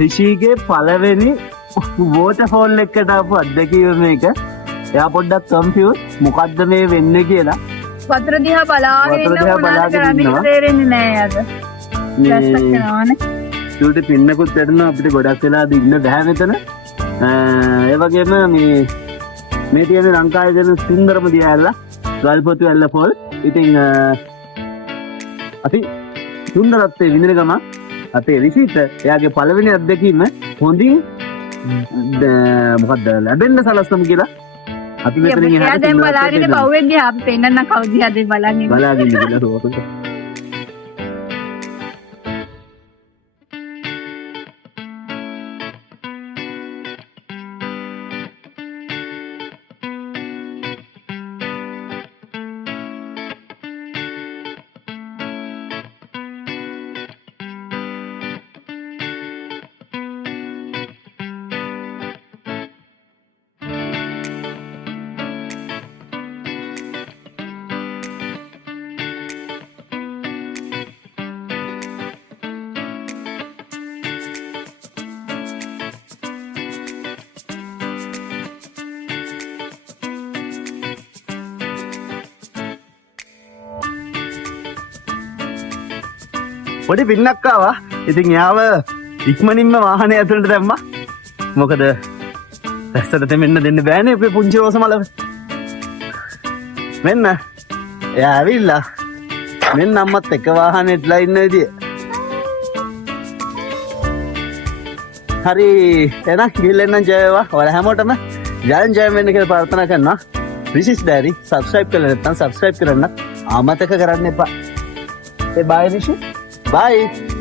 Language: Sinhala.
රිෂීගේ පළවෙනි වෝටර්ෆෝල් එකට ආපු අත්දැකීම මේක. එයා පොඩ්ඩක් කන්ෆියුස් මොකද්ද මේ වෙන්නේ කියලා. වතුර දිහා බලාගෙන ඉන්නවා තේරෙන්නේ නෑ අද. චූටි පින්නකුත් වැටෙනවා අපිට ගොඩක් වෙලා ඉන්න බෑ මෙතන. ඒ වගේම මේ තියෙන ලංකාවේ තියෙන සුන්දරම දියඇල්ල ගල්පොතු ඇල්ල ෆෝල්. ඉතින් අපි සුන්දරත්වයේ විඳින ගම අපේ රිෂීට එයාගේ පළවෙනි අත්දැකීම හොඳින් මොකක්ද ලැබෙන්න සලස්සමු කියලා අපි මෙතනින් එහාට දැන් බලාගෙන පව්වෙන් ගියා අපි පෙන්නන්න කවුද හදේ බලන්නේ බලාගෙන ඉඳලා පොඩි පින්නක් ආවා. ඉතින් යාව ඉක්මනින්ම වාහනේ ඇතුළට දැම්මා. මොකද රැස්සට දෙන්න දෙන්න බෑනේ අපේ පුංචි රෝසමලව. මෙන්න එයා ඇවිල්ලා මෙන්න අම්මත් එක්ක වාහනේටලා ඉන්න විදිය. හරි එහෙනම් ගිහින් ජය වේවා. ඔයාලා හැමෝටම ජයෙන් ජය වෙන්න කියලා ප්‍රාර්ථනා කරනවා. රිෂිස් ඩයරි subscribe කරලා නැත්නම් subscribe කරන්න අමතක කරන්න එපා. ඒ බයි රිෂි. Bye.